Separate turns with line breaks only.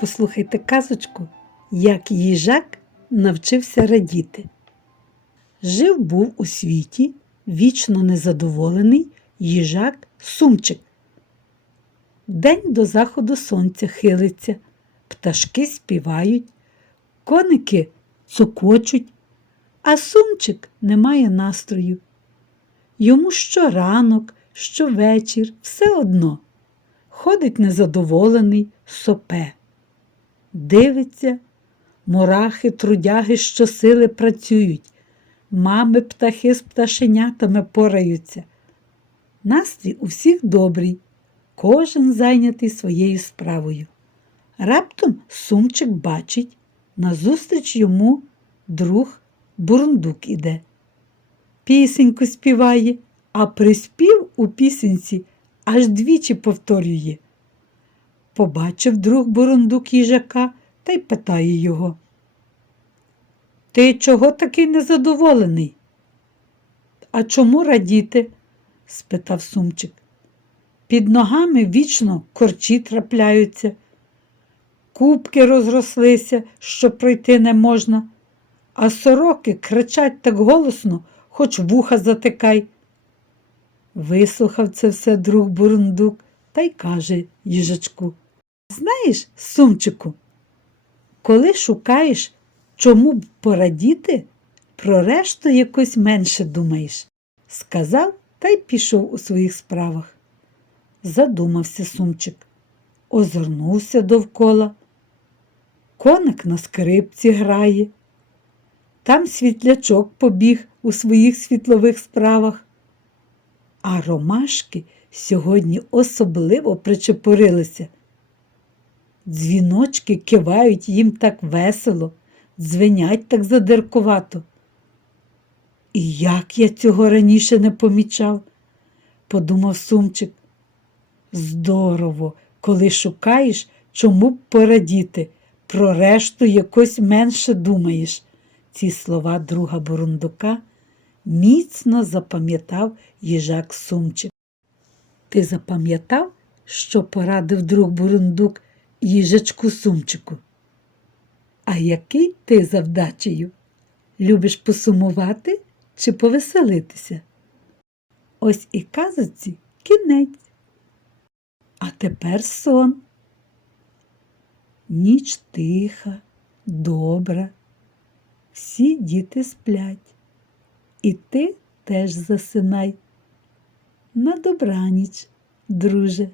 послухайте казочку, як їжак навчився радіти. Жив був у світі вічно незадоволений їжак Сумчик. День до заходу сонця хилиться, пташки співають, коники цокочуть, а сумчик не має настрою. Йому щоранок, щовечір все одно. Ходить незадоволений, сопе. Дивиться, мурахи, трудяги щосили працюють, мами птахи з пташенятами пораються. Настрій у всіх добрий, кожен зайнятий своєю справою. Раптом сумчик бачить, назустріч йому друг бурундук іде. Пісеньку співає, а приспів у пісенці аж двічі повторює. Побачив друг бурундук їжака та й питає його. Ти чого такий незадоволений? А чому радіти? спитав сумчик. Під ногами вічно корчі трапляються, кубки розрослися, що пройти не можна, а сороки кричать так голосно, хоч вуха затикай. Вислухав це все друг бурундук та й каже їжачку. Знаєш, сумчику, коли шукаєш, чому б порадіти, про решту якось менше думаєш, сказав та й пішов у своїх справах. Задумався сумчик, озирнувся довкола. Коник на скрипці грає. Там світлячок побіг у своїх світлових справах. А ромашки сьогодні особливо причепурилися. Дзвіночки кивають їм так весело, дзвенять так задиркувато. І як я цього раніше не помічав, подумав сумчик. Здорово, коли шукаєш, чому б порадіти, про решту якось менше думаєш. Ці слова друга бурундука міцно запам'ятав їжак сумчик. Ти запам'ятав, що порадив друг бурундук їжачку сумчику? А який ти за вдачею? Любиш посумувати чи повеселитися? Ось і казоці кінець. А тепер сон. Ніч тиха, добра. Всі діти сплять. І ти теж засинай. На добраніч, друже.